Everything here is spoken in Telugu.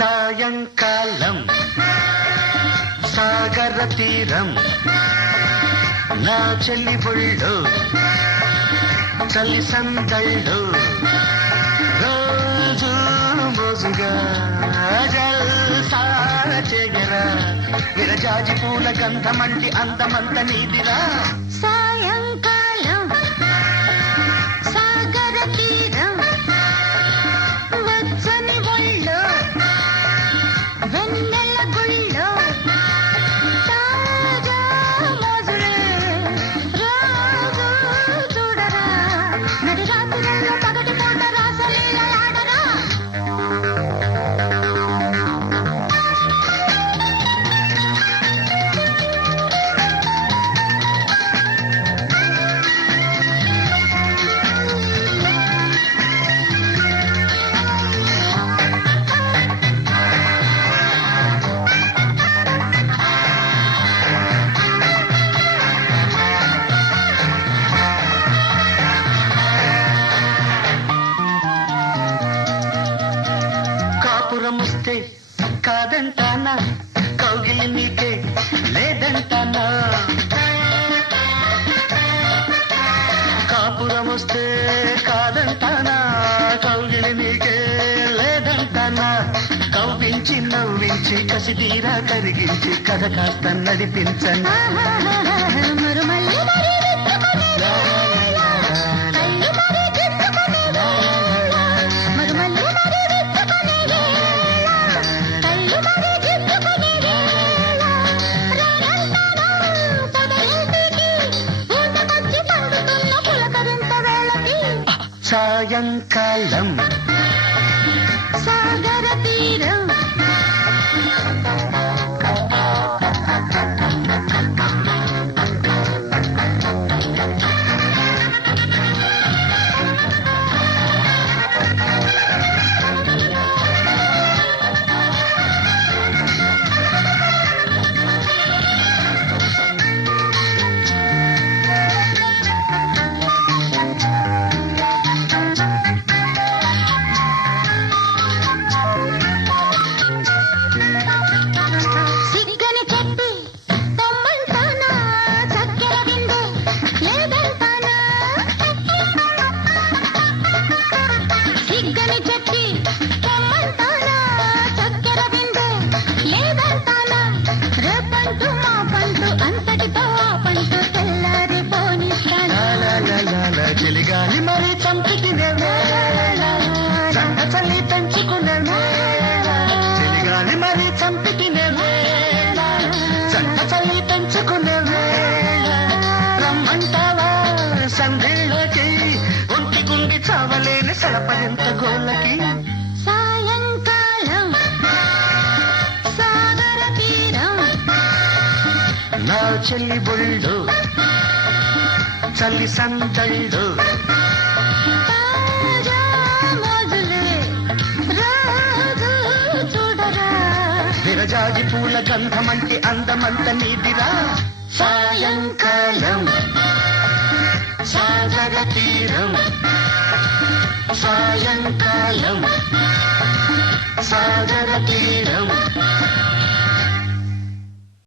సాయంకాలం సాగర తీరం నా చెల్లి బొళ్ళు చలి సందళ్ళు రోజు మోజుగా జల్సా చెగరా విరజాజి పూల గంధమంటి అందమంత నీదిరా సాయంకాలం సాగర తీరం వచ్చని ఒళ్ళు వెన్నెల గుళ్ళు తాజా మోజులే రోజు చూడరా నడి రాత్రుల్లో పగటి పూట రాసలీలలాడరా కాపురముస్తే కాదంటానా కౌగిలి నీకే లేదంటానా కాపురముస్తే కాదంటానా కౌగిలి నీకే లేదంటానా కవ్వించి నవ్వించి కసిదీరా కరిగించి కథ కాస్త నడిపించండి మరుమల్లి మరీ విచ్చుకునే కళ్ళు మరీ గిచ్చుకునే మరుమల్లి మరీ విచ్చుకునే కళ్ళు మరీ గిచ్చుకునే రానంటాను పొదరింటికి పూటకొచ్చి పండుతున్న పులకరింత వేళకి సాయంకాలం సాగర తీరం సిగ్గని చెప్పి తొమ్మంటానా చక్కెర విందే లేదంటానా సిగ్గని చెప్పి తొమ్మంటానా చక్కెర విందే లేదంటానా రేపంటూ మా పంటూ అంతటితో ఆ పంటూ తెల్లారి పోనిస్తానా చెలిగాలి మరీ చంపితినే చండ చల్లి పెంచుకునే చెలిగాలి మరీ చంపితినే చండ చల్లి పెంచుకునే రమ్మంటావా సందేళ్ళకి ఒంటి గుండి చావలేని సలపరింత గోళ్ళకి సాయంకాలం సాగర తీరం నా చెల్లి బొళ్ళు చల్లి సందళ్ళు తాజా మోజులే రోజు చూడరా విరజాజి పూల గంధమంటి అందమంత నీదిరా సాయంకాలం సాగర తీరం సాయంకాలం సాగర తీరం